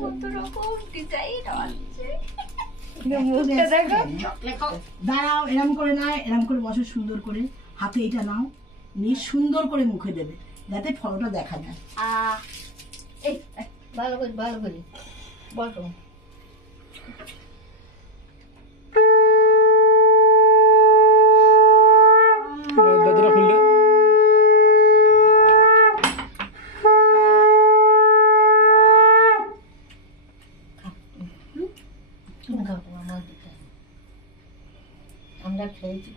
কত রকম ডিজাইন আছে। দাঁড়াও, এরম করে নয়, এরম করে বসো সুন্দর করে, হাতে এটা নাও, নিয়ে সুন্দর করে মুখে দেবে যাতে ফটোটা দেখা যায়। এই ভালো করে বলো। দাদারা খুললে আমরা খেয়েছি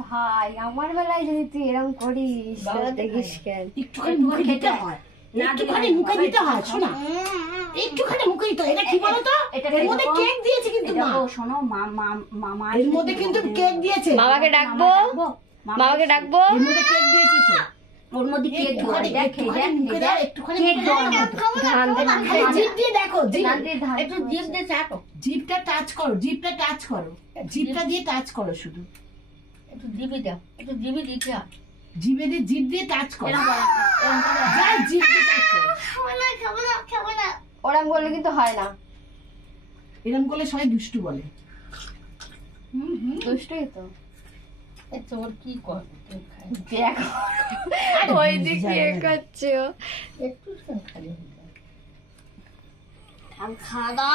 ভাই, আমার বেলায় যদি তুই এরকম করিস দেখিস কেন, একটুখানি মুখে দিতে হয়, একটুখানি মুখে দিতে হয়। শোনা, একটুখানি মুখে দিতে হয়। এটা কি বলতো, এর মধ্যে কেক দিয়েছে কিন্তু মা। শোনো, মামা এর মধ্যে কিন্তু কেক দিয়েছে। মামাকে ডাকবো, মামাকে ডাকবো। এর মধ্যে কেক দিয়েছে তো। ওর মধ্যে কেক মুখে দাও, একটুখানি জিভ দিয়ে দেখো, একটু জিভ দিয়ে চাটো, জিভটা টাচ করো, জিভটা টাচ করো, জিভটা দিয়ে টাচ করো, শুধু একটু জিভে দাও, একটু জিভে দিতে হয়। জিভ দিয়ে টাচ করো, যাই জিভ দিয়ে টাচ করো। খাবো না ওরম বললে কিন্তু হয় না। এরকম করলে সবাই দুষ্টু বলে। দুষ্টুই তো। তোর কি কর, ওই দিকে করছে একটু খালি খানা,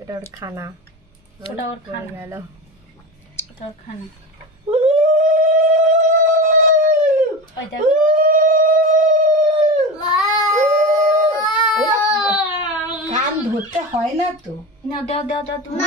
এটা ওর খানা, ওটা ওর খানা গেল, ওটা ওর খানা। কান ধরতে হয় না তো। দাও তুমি।